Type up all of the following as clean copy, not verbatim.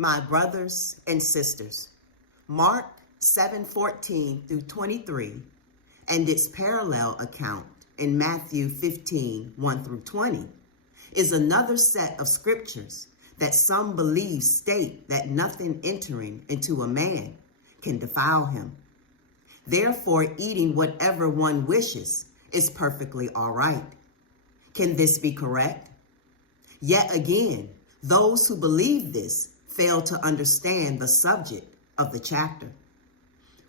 My brothers and sisters, Mark 7:14 through 23 and its parallel account in Matthew 15:1 through 20 is another set of scriptures that some believe state that nothing entering into a man can defile him. Therefore, eating whatever one wishes is perfectly all right. Can this be correct? Yet again, those who believe this fail to understand the subject of the chapter,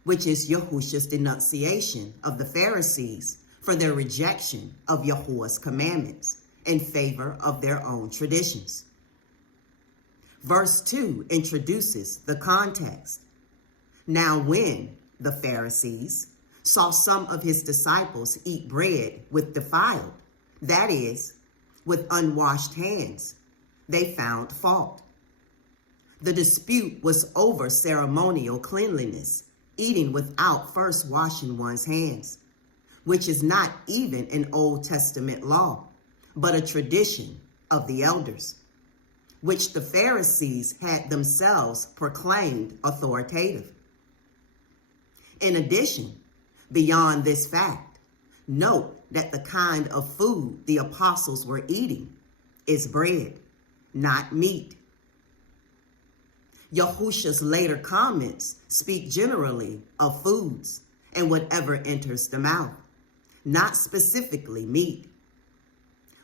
which is Yahush's denunciation of the Pharisees for their rejection of Yahuah's commandments in favor of their own traditions. Verse 2 introduces the context. Now when the Pharisees saw some of his disciples eat bread with defiled, that is, with unwashed hands, they found fault. The dispute was over ceremonial cleanliness, eating without first washing one's hands, which is not even an Old Testament law, but a tradition of the elders, which the Pharisees had themselves proclaimed authoritative. In addition, beyond this fact, note that the kind of food the apostles were eating is bread, not meat. Yahusha's later comments speak generally of foods and whatever enters the mouth, not specifically meat.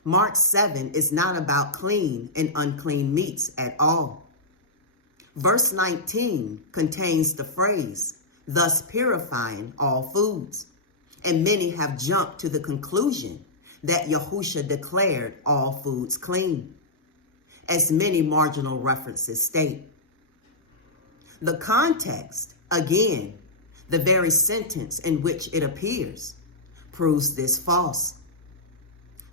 Mark 7 is not about clean and unclean meats at all. Verse 19 contains the phrase, thus purifying all foods, and many have jumped to the conclusion that Yahusha declared all foods clean, as many marginal references state. The context, again, the very sentence in which it appears, proves this false.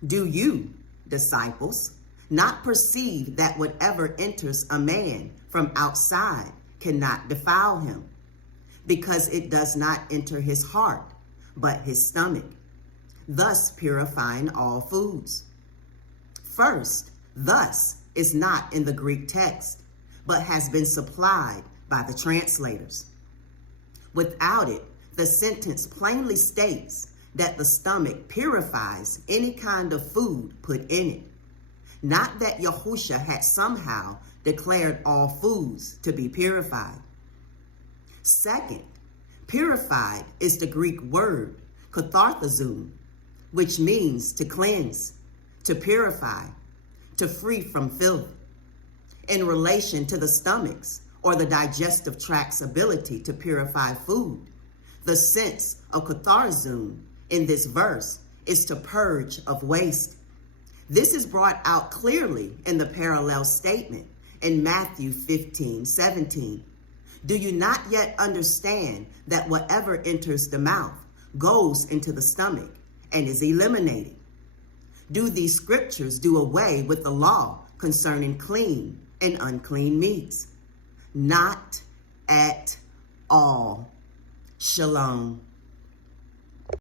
Do you, disciples, not perceive that whatever enters a man from outside cannot defile him, because it does not enter his heart, but his stomach, thus purifying all foods? First, thus is not in the Greek text, but has been supplied by the translators. Without it, the sentence plainly states that the stomach purifies any kind of food put in it, not that Yahusha had somehow declared all foods to be purified. Second, purified is the Greek word katharthazun, which means to cleanse, to purify, to free from filth. In relation to the stomach's or the digestive tract's ability to purify food, the sense of katharzun in this verse is to purge of waste. This is brought out clearly in the parallel statement in Matthew 15:17. Do you not yet understand that whatever enters the mouth goes into the stomach and is eliminated? Do these scriptures do away with the law concerning clean and unclean meats? Not at all. Shalom.